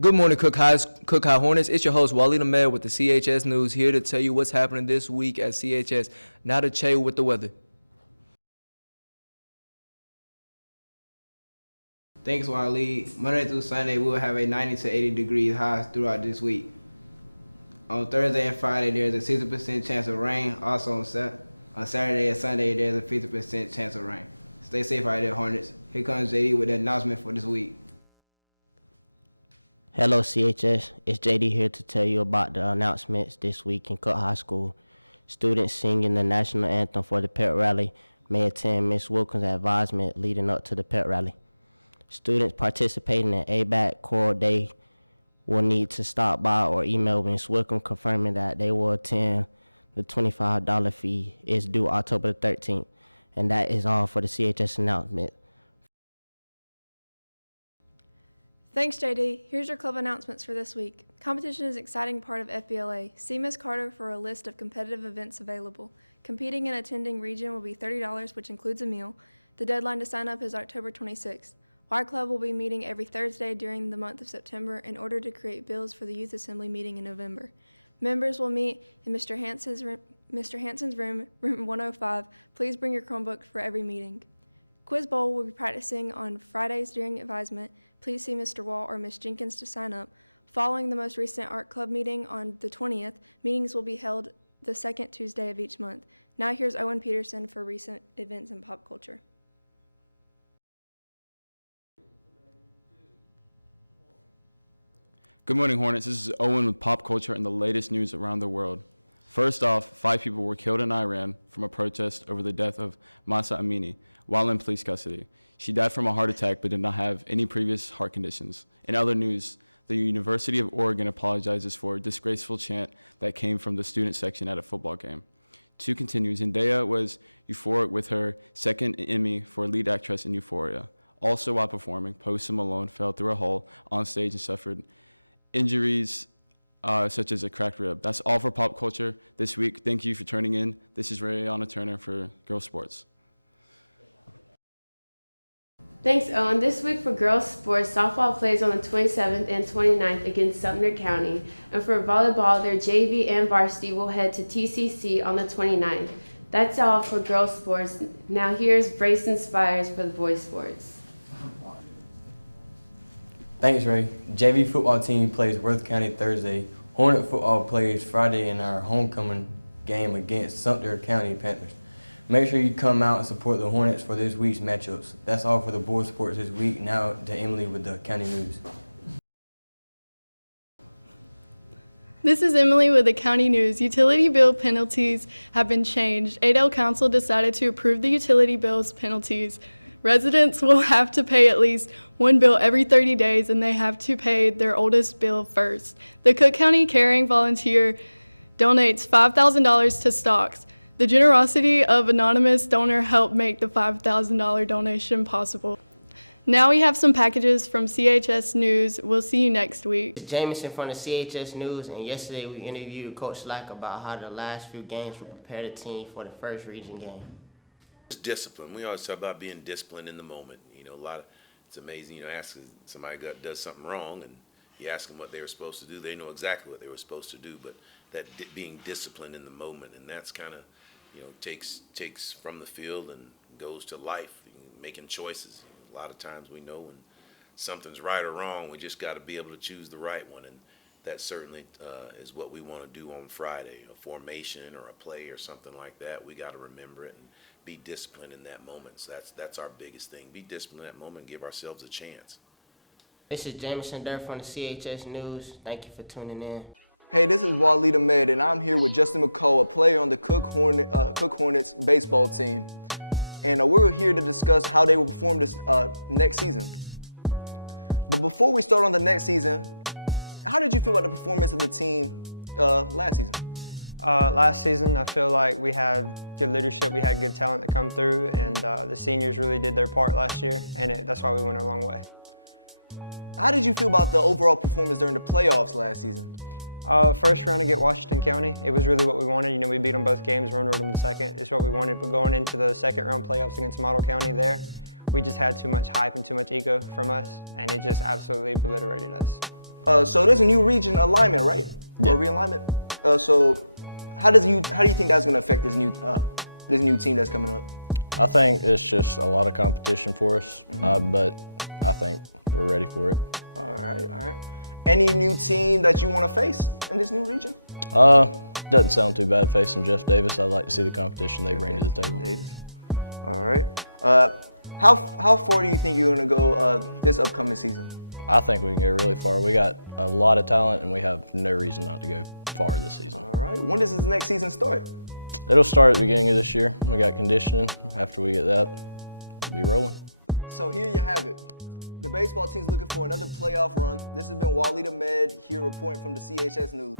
Good morning, Cook High Hornets. It's your host, Waleed Ahmed with the CHS News, here to tell you what's happening this week at CHS. Now to Che with the weather. Thanks, Waleed. Monday through Sunday, we'll have a 90 to 80 degrees high throughout this week. On Thursday and Friday, there's a 60% chance of rain. Also on Saturday and Sunday, there's a 50% chance of rain. Stay safe out there, Hornets. Here comes JD with the announcement for this week. Hello, CHS. It's JD here to tell you about the announcements this week in Cook High School. Students singing the national anthem for the pep rally may attend Ms. Wilkins' advisement leading up to the pep rally. Students participating in ABAC Choral Day will need to stop by or email Ms. Wilkins confirming that they will attend. The $25 fee is due October the 13th. And that is all for the CHS announcement. Thanks, JD. Here's your club announcements for this week. Competition is an exciting part of FBLA. See Ms. Carter for a list of competitive events available. Competing and attending region will be $30, which includes a meal. The deadline to sign up is October 26th. Y Club will be meeting every Thursday during the month of September in order to create bills for the Youth Assembly meeting in November. Members will meet in Mr. Hanson's room, room 105. Please bring your Chromebook for every meeting. Quiz Bowl will be practicing on Fridays during advisement. Please see Mr. Wall or Ms. Jenkins to sign up. Following the most recent art club meeting on the 20th, meetings will be held the second Tuesday of each month. Now here's Owen Peterson for recent events in pop culture. Good morning, Hornets. This is Owen with Pop Culture and the latest news around the world. First off, 5 people were killed in Iran from a protest over the death of Mahsa Amini while in police custody. She died from a heart attack but did not have any previous heart conditions. In other news, the University of Oregon apologizes for a disgraceful chant that came from the student section at a football game. To continue, Zendaya was euphoric with her second Emmy for lead actress in Euphoria. Also while performing, Post Malone fell through a hole on stage and suffered injuries such as a cracked rib. That's all for pop culture this week. Thank you for tuning in. This is Rayana Turner for Girls Sports. Thanks, Owen. This week for girls sports, softball plays on the 27th and 29th against Sumner County. And for volleyball, their JV and varsity will head to TCC on the 29th. That's all for girls sports. Now here's Brayson Spires for the boys sports. Thanks, Ray. JV football team plays Worth County Thursday. Hornet football plays Friday in our homecoming game against Sumter County Panthers. Make sure you come out and support the Hornets for this week's matchups. That's all for the boys sports this week. Now to Emily with the county news. This is Emily with the county news. Utility bill penalties have been changed. Adel Council decided to approve the utility bills penalties. Residents will have to pay at least one bill every 30 days, and they have to pay their oldest bill first. The Cook County Caring Volunteer donates $5,000 to Stocks. The generosity of anonymous donor helped make the $5,000 donation possible. Now we have some packages from CHS News. We'll see you next week. It's Jameson from the CHS News, and yesterday we interviewed Coach Slack about how the last few games will prepare the team for the first region game. It's discipline. We always talk about being disciplined in the moment. You know, it's amazing, asking somebody does something wrong and you ask them what they were supposed to do. They know exactly what they were supposed to do, but that being disciplined in the moment, and that's kind of, takes from the field and goes to life, making choices. A lot of times we know when something's right or wrong, we just got to be able to choose the right one, and that certainly is what we want to do on Friday. A formation or a play or something like that, we got to remember it and be disciplined in that moment. So that's our biggest thing. Be disciplined in that moment and give ourselves a chance. This is Jameson Durr from the CHS News. Thank you for tuning in. Hey, this is Waleed Ahmed, and I'm here with Justin McCall, a player on the Cook Hornets baseball team. And we're here to discuss how they will perform this next season. But before we start on the next season, how did you feel about the performance of the team last season? Last season, I feel like we had good leadership, we had good talent to come through, and the seniors really did their part last year, and that's why we went a long way. How did you feel about the overall performance during the playoffs last season? First round against Washington County, it was really what we wanted. We beat them both games, rode them the second. It's what we wanted. But going into the second round playoffs against Model County we just had too much hype and too much ego from us, and it just absolutely obliterated us. So there's a new region alignment, right? Yeah. Or realignment. So how do you think that's going to affect this new team that's coming up? I think it's just a lot of competition for us, but I think we're ready for it. All right. Any new team that you want to face in this new region? Doesn't sound too bad facing Jeff Davis. I'd like to see the competition they bring to the table. Davis. All right. How far do you think you're going to go this upcoming season? I think we can go really far. We got a lot of talent, and we have no reason not to go far this season. All right. When does this next season start? It'll start at the beginning of this year. We got conditioning. After we get that, we'll be rolling. So here you have it. The baseball team's looking for another playoff run. This has been Waleed Ahmed here reporting from the CHS News.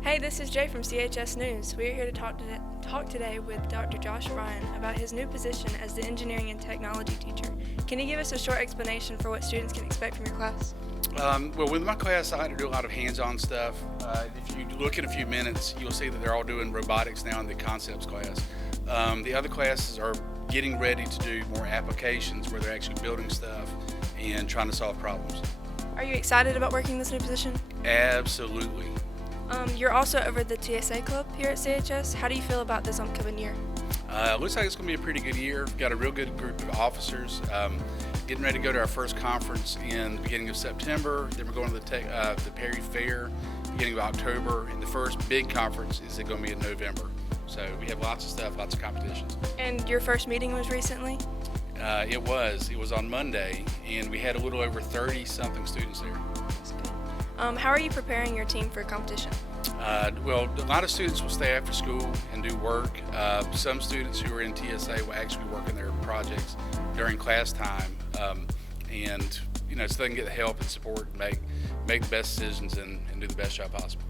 Hey, this is Jay from CHS News. We are here to talk today with Dr. Josh Bryan about his new position as the engineering and technology teacher. Can you give us a short explanation for what students can expect from your class? Well, with my class, I had to do a lot of hands-on stuff. If you look in a few minutes, you'll see that they're all doing robotics now in the concepts class. The other classes are getting ready to do more applications where they're actually building stuff and trying to solve problems. Are you excited about working this new position? Absolutely. You're also over the TSA club here at CHS. How do you feel about this upcoming year? Looks like it's going to be a pretty good year. We've got a real good group of officers. Getting ready to go to our first conference in the beginning of September. Then we're going to the Perry Fair beginning of October. And the first big conference is going to be in November. So we have lots of stuff, lots of competitions. And your first meeting was recently? It was on Monday, and we had a little over 30-something students there. How are you preparing your team for competition? Well, a lot of students will stay after school and do work. Some students who are in TSA will actually work on their projects during class time, and so they can get the help and support and make the best decisions and do the best job possible.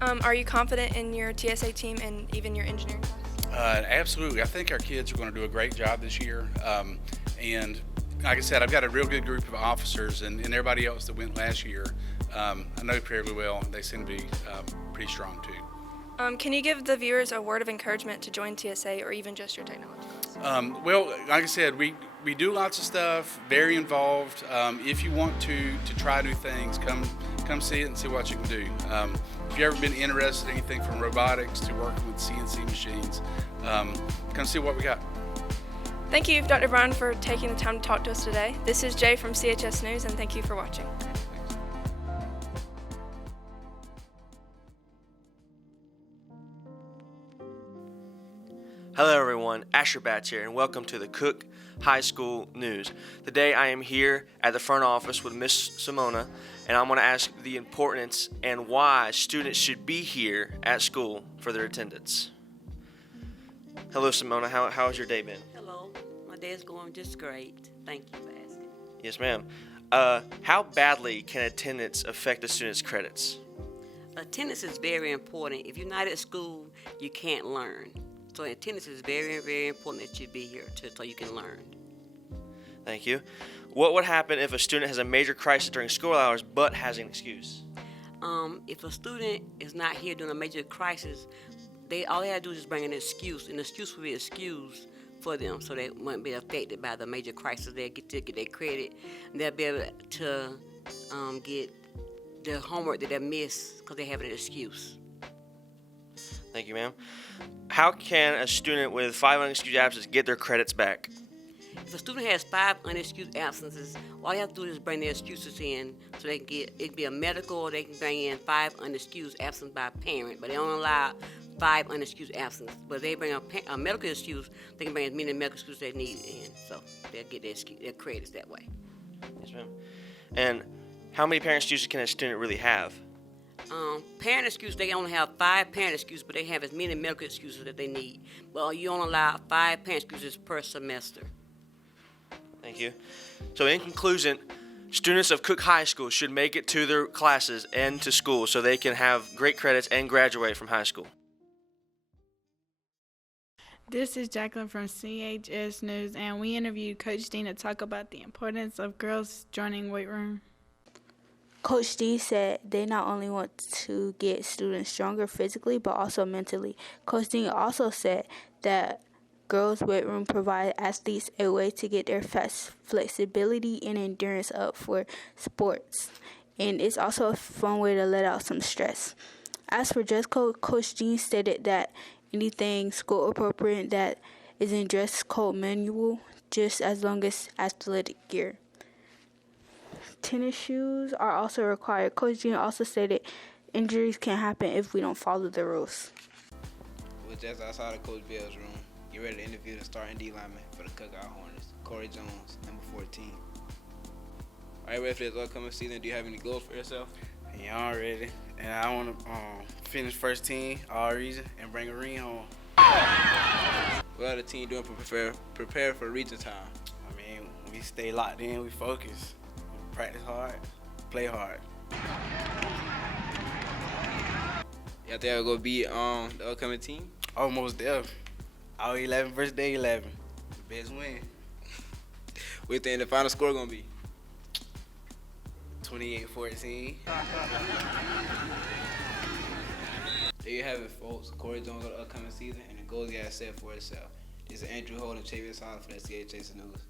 Are you confident in your TSA team and even your engineering class? Absolutely. I think our kids are going to do a great job this year, and like I said, I've got a real good group of officers and everybody else that went last year. I know fairly well. They seem to be pretty strong too. Can you give the viewers a word of encouragement to join TSA or even just your technology class? Well, like I said, we do lots of stuff, very involved. If you want to try new things, come see it and see what you can do. If you've ever been interested in anything from robotics to working with CNC machines, come see what we got. Thank you, Dr. Bryan, for taking the time to talk to us today. This is Jay from CHS News, and thank you for watching. Hello everyone, Asher Batts here, and welcome to the Cook High School News. Today I am here at the front office with Miss Simona, and I'm going to ask the importance and why students should be here at school for their attendance. Hello Simona, how has your day been? Hello, my day is going just great. Thank you for asking. Yes ma'am. How badly can attendance affect a student's credits? Attendance is very important. If you're not at school, you can't learn. So attendance is very, very important that you be here so you can learn. Thank you. What would happen if a student has a major crisis during school hours but has an excuse? If a student is not here during a major crisis, all they have to do is just bring an excuse, and the excuse will be excused for them, so they won't be affected by the major crisis. They'll get their credit, and they'll be able to get the homework that they missed because they have an excuse. Thank you, ma'am. How can a student with 5 unexcused absences get their credits back? If a student has 5 unexcused absences, all they have to do is bring their excuses in so they can get, it can be a medical, or they can bring in 5 unexcused absences by a parent, but they don't allow 5 unexcused absences. But if they bring a medical excuse, they can bring as many medical excuses they need in, so they'll get their credits that way. Yes, ma'am. And how many parent excuses can a student really have? Parent excuse, they only have 5 parent excuses, but they have as many medical excuses that they need. Well, you only allow 5 parent excuses per semester. Thank you. So in conclusion, students of Cook High School should make it to their classes and to school so they can have great credits and graduate from high school. This is Jacqueline from CHS News, and we interviewed Coach Dean to talk about the importance of girls joining weight room. Coach D said they not only want to get students stronger physically, but also mentally. Coach D also said that girls' weight room provide athletes a way to get their flexibility and endurance up for sports. and it's also a fun way to let out some stress. As for dress code, Coach Jean stated that anything school appropriate that is in dress code manual, just as long as athletic gear. Tennis shoes are also required. Coach Jean also stated injuries can happen if we don't follow the rules. We're just outside of Coach Bell's room. Get ready to interview the starting D lineman for the Cookout Hornets, Corey Jones, number 14. Are you ready for this upcoming season? Do you have any goals for yourself? Yeah, I'm ready. And I want to finish first team all region and bring a ring home. What are the team doing to prepare for region time? I mean, we stay locked in, we focus, practice hard, play hard. You think they're going to be on the upcoming team? Almost there. All 11 versus day 11. The best win. What do you think the final score going to be? 28-14. There you have it, folks. Corey Jones on the upcoming season and the goals he has set for himself. This is Andrew Holt and Chavis Holland for the CHS News.